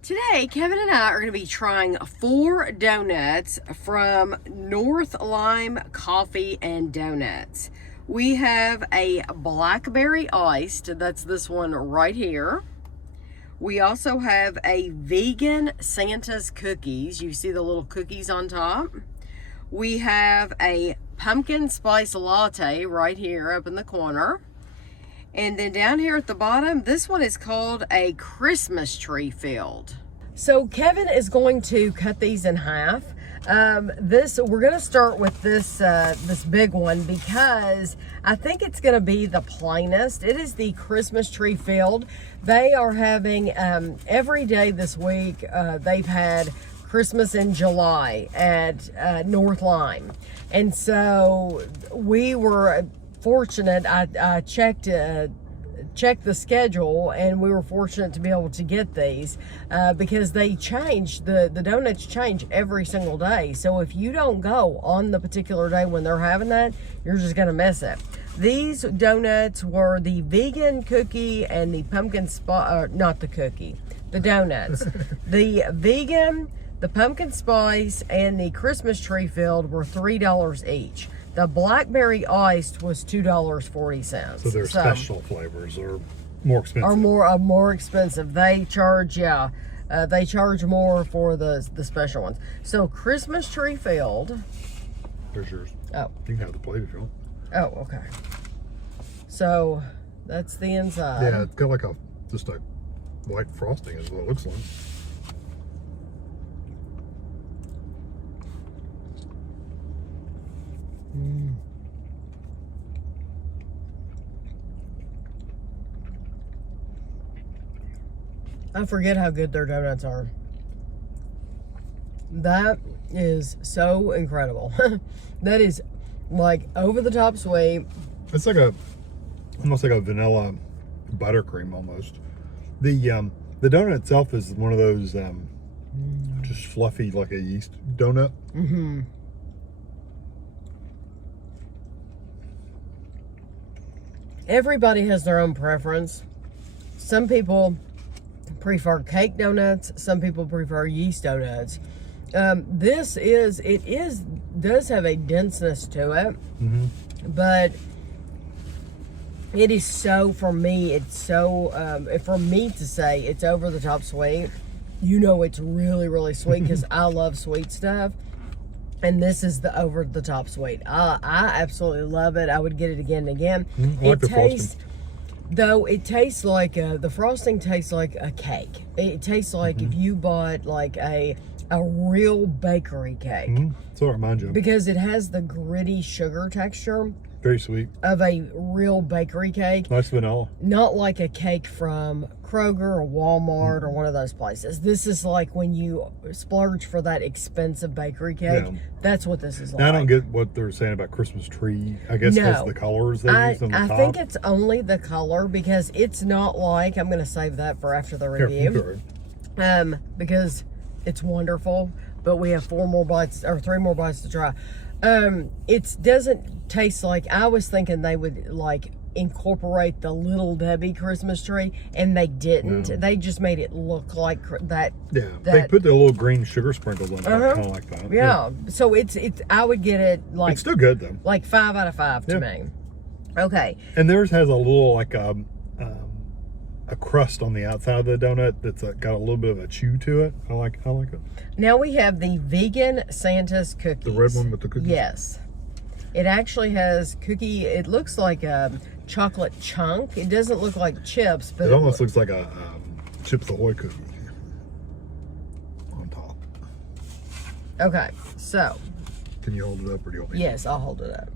Today, Kevin and I are going to be trying 4 donuts from North Lime Coffee and Donuts. We have a blackberry iced, that's this one right here. We also have a vegan Santa's cookies. You see the little cookies on top. We have a pumpkin spice latte right here up in the corner. And then down here at the bottom, this one is called a Christmas tree filled. So Kevin is going to cut these in half. We're going to start with this big one because I think it's going to be the plainest. It is the Christmas tree filled. They are having every day this week. They've had Christmas in July at North Lime, and so we were fortunate. I checked the schedule, and we were fortunate to be able to get these because they change, the donuts change every single day. So if you don't go on the particular day when they're having that, you're just gonna miss it. These donuts were the vegan cookie and the pumpkin not the cookie, the donuts. The vegan, the pumpkin spice, and the Christmas tree filled were $3 each. The blackberry iced was $2.40. So their special flavors are more expensive. Are more expensive. They charge, they charge more for the special ones. So Christmas tree filled. There's yours. Oh. You can have the plate if you want. Oh, okay. So that's the inside. Yeah, it's got like just a white frosting is what it looks like. I forget how good their donuts are. That is so incredible. That is like over the top sweet. It's like almost like a vanilla buttercream almost. The donut itself is one of those just fluffy like a yeast donut. Mm-hmm. Everybody has their own preference. Some people prefer cake donuts. Some people prefer yeast donuts. Does have a denseness to it, but it is so, for me, it's so, for me to say it's over the top sweet, you know it's really, really sweet because I love sweet stuff. And this is the over the top sweet. I absolutely love it. I would get it again and again. I like the frosting. Though it tastes like the frosting tastes like a cake. It tastes like if you bought like a real bakery cake. That's what it reminds you of. Because it has the gritty sugar texture. Very sweet. Of a real bakery cake. Nice vanilla. Not like a cake from Kroger or Walmart or one of those places. This is like when you splurge for that expensive bakery cake. Yeah. That's what this is like. Now, I don't get what they're saying about Christmas tree. I guess because the colors they use on the top. I think it's only the color because it's not like, I'm going to save that for after the review. Because it's wonderful, but we have 3 more bites to try. It doesn't taste like, I was thinking they would like incorporate the Little Debbie Christmas tree, and they didn't. They just made it look like that. Yeah, they put the little green sugar sprinkles on it, kind of like that. Yeah, so it's I would get it like, it's still good though. Like 5 out of 5 to me. Okay. And theirs has a little like a crust on the outside of the donut that's got a little bit of a chew to it. I like it. Now we have the vegan Santa's cookies. The red one with the cookies? Yes. It actually has cookie, it looks like a chocolate chunk. It doesn't look like chips, but it almost looks like a Chips Ahoy cookie on top. Okay, so. Can you hold it up or do you want me to? Yes, I'll hold it up.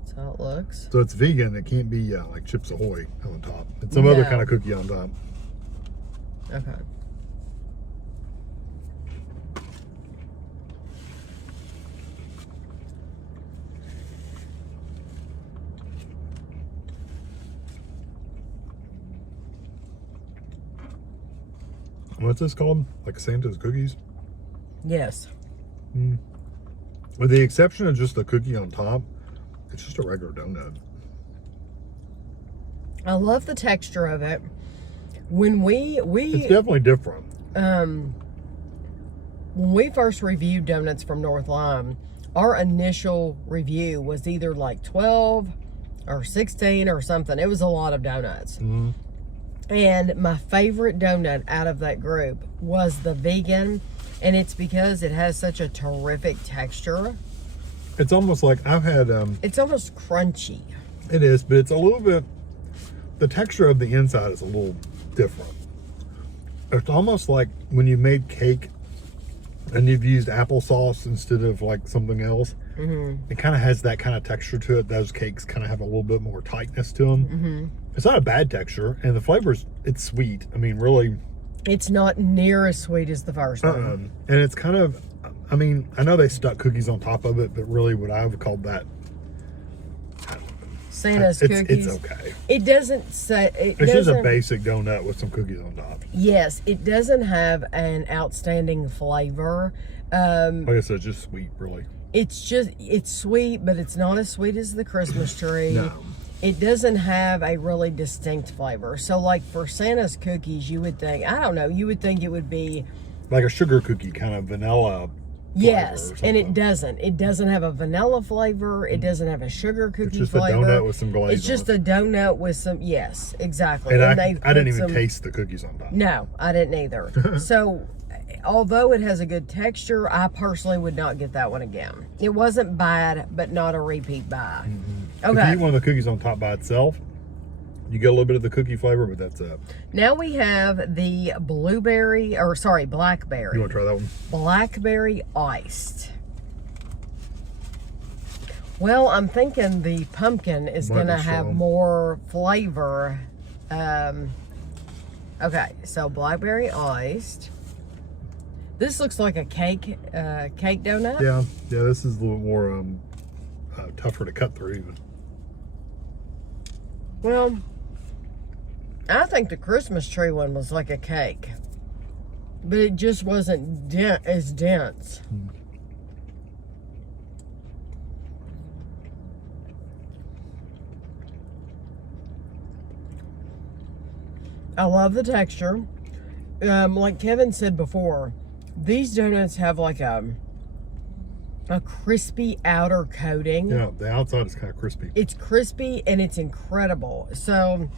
That's how it looks. So it's vegan. It can't be like Chips Ahoy on top. It's some other kind of cookie on top. Okay. What's this called? Like Santa's cookies? Yes. With the exception of just the cookie on top, it's just a regular donut. I love the texture of it. When It's definitely different. when we first reviewed donuts from North Lime, our initial review was either like 12 or 16 or something. It was a lot of donuts. Mm-hmm. And my favorite donut out of that group was the vegan, and it's because it has such a terrific texture. It's almost like I've had... It's almost crunchy. It is, but it's a little bit... The texture of the inside is a little different. It's almost like when you made cake and you've used applesauce instead of like something else. Mm-hmm. It kind of has that kind of texture to it. Those cakes kind of have a little bit more tightness to them. Mm-hmm. It's not a bad texture, and the flavor's, it's sweet. I mean, really. It's not near as sweet as the first one. And it's kind of, I mean, I know they stuck cookies on top of it, but really what I would call that, Santa's cookies. It's okay. It doesn't say... It's just a basic donut with some cookies on top. Yes, it doesn't have an outstanding flavor. Like I said, it's just sweet, really. It's sweet, but it's not as sweet as the Christmas tree. No. It doesn't have a really distinct flavor. So like for Santa's cookies, you would think, I don't know, you would think it would be... Like a sugar cookie, kind of vanilla. Yes, and it doesn't. It doesn't have a vanilla flavor. It doesn't have a sugar cookie flavor. It's just a donut with some glaze. It's just a donut with some, yes, exactly. And I didn't even taste the cookies on top. No, I didn't either. So, although it has a good texture, I personally would not get that one again. It wasn't bad, but not a repeat buy. Mm-hmm. Okay. If you eat one of the cookies on top by itself, you get a little bit of the cookie flavor, but that's it. Now we have the blackberry. You want to try that one? Blackberry iced. Well, I'm thinking the pumpkin is going to have more flavor. Okay, so blackberry iced. This looks like a cake donut. Yeah, this is a little more tougher to cut through even. Well, I think the Christmas tree one was like a cake, but it just wasn't as dense. I love the texture. Like Kevin said before, these donuts have like a crispy outer coating. Yeah, the outside is kind of crispy. It's crispy and it's incredible. So,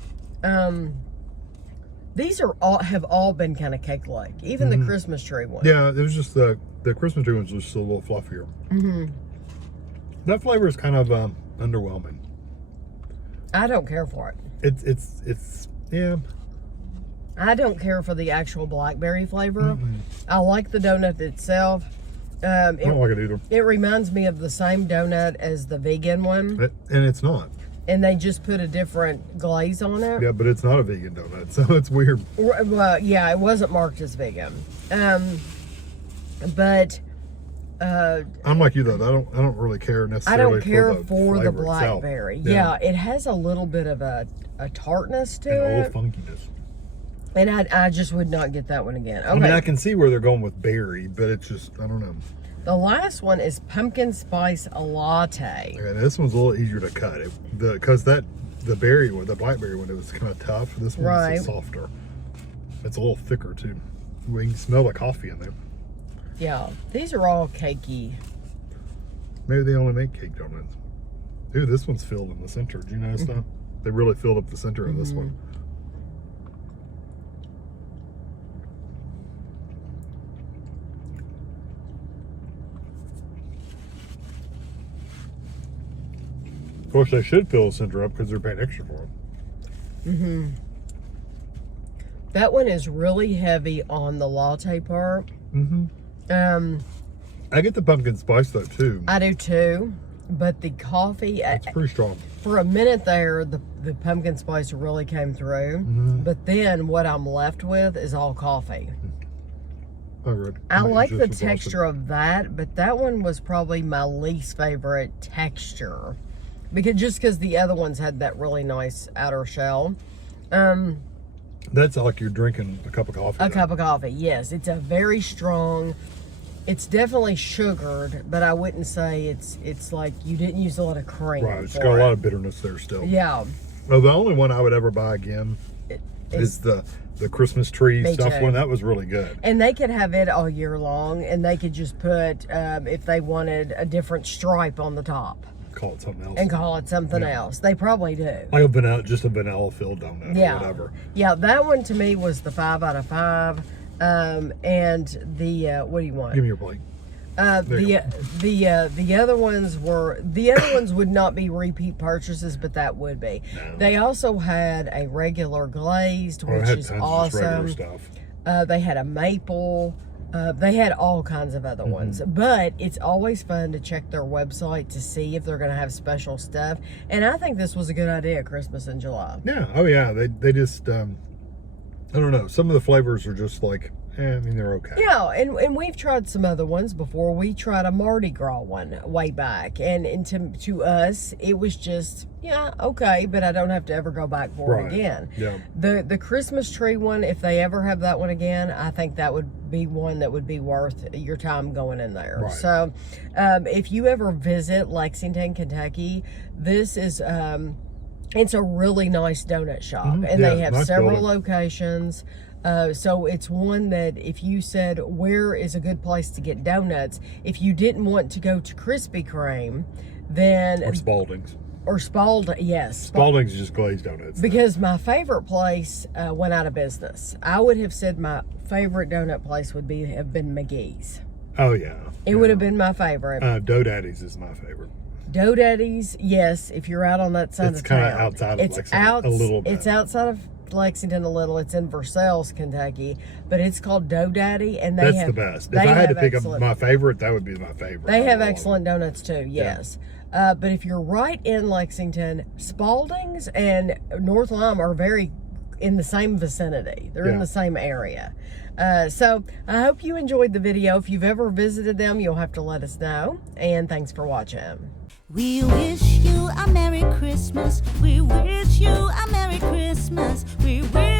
these have all been kind of cake-like. Even the Christmas tree one. Yeah, it was just the Christmas tree one's just a little fluffier. Mm-hmm. That flavor is kind of underwhelming. I don't care for it. It's yeah. I don't care for the actual blackberry flavor. I like the donut itself. I don't like it either. It reminds me of the same donut as the vegan one. And it's not. And they just put a different glaze on it. Yeah, but it's not a vegan donut, so it's weird. Well, yeah, it wasn't marked as vegan. But I'm like you though. I don't really care necessarily. I don't care for the blackberry. Blackberry. Yeah, it has a little bit of a tartness to and it. a little funkiness. And I just would not get that one again. Okay. I mean, I can see where they're going with berry, but it's just, I don't know. The last one is pumpkin spice latte. Yeah, this one's a little easier to cut. Because the berry one, the blackberry one, it was kind of tough. This one's softer. It's a little thicker too. We can smell the coffee in there. Yeah, these are all cakey. Maybe they only make cake donuts. Ooh, this one's filled in the center. Did you notice that? They really filled up the center of this one. Of course, they should fill the center up because they're paying extra for them. That one is really heavy on the latte part. I get the pumpkin spice though too. I do too, but the coffee. It's pretty strong. For a minute there, the pumpkin spice really came through, but then what I'm left with is all coffee. I like the texture of that, but that one was probably my least favorite texture. Because the other ones had that really nice outer shell. That's like you're drinking a cup of coffee. A cup of coffee, yes. It's a very strong, it's definitely sugared, but I wouldn't say it's like you didn't use a lot of cream. Right, it's got a lot of bitterness there still. Yeah. Well, the only one I would ever buy again is the Christmas tree Me stuff too. one. That was really good. And they could have it all year long, and they could just put, if they wanted a different stripe on the top. Call it something else. And call it something else. They probably do. Like a vanilla, just a vanilla filled donut or whatever. Yeah, that one to me was the 5 out of 5. And the, what do you want? Give me your plate. The other ones would not be repeat purchases, but that would be. No. They also had a regular glazed, Or which had is tons of just regular awesome. stuff. They had a maple. They had all kinds of other ones, but it's always fun to check their website to see if they're going to have special stuff. And I think this was a good idea, Christmas in July. Yeah. Oh yeah. They just I don't know. Some of the flavors are just like, I mean, they're okay. Yeah, and we've tried some other ones before. We tried a Mardi Gras one way back, and to us, it was just, yeah, okay, but I don't have to ever go back for it again. Yeah. The Christmas tree one, if they ever have that one again, I think that would be one that would be worth your time going in there. Right. So, if you ever visit Lexington, Kentucky, this is, it's a really nice donut shop, and they have nice several building. locations. So it's one that if you said, where is a good place to get donuts, if you didn't want to go to Krispy Kreme, then... Or Spalding's. Or yes. Spalding's is just glazed donuts. Because my favorite place went out of business. I would have said my favorite donut place would have been McGee's. Oh, yeah. It would have been my favorite. Dough Daddy's is my favorite. Dough Daddy's, yes, if you're out on that side It's of town. kind of outside of Lexington a little bit. It's outside of Lexington a little. It's in Versailles, Kentucky, but it's called Dough Daddy, and That's the best. If I had to pick up my favorite, that would be my favorite. They have excellent donuts too, yes. But if you're right in Lexington, Spalding's and North Lime are very in the same vicinity. They're in the same area. So I hope you enjoyed the video. If you've ever visited them, you'll have to let us know. And thanks for watching. We wish you a Merry Christmas. We wish you a Merry Christmas. We wish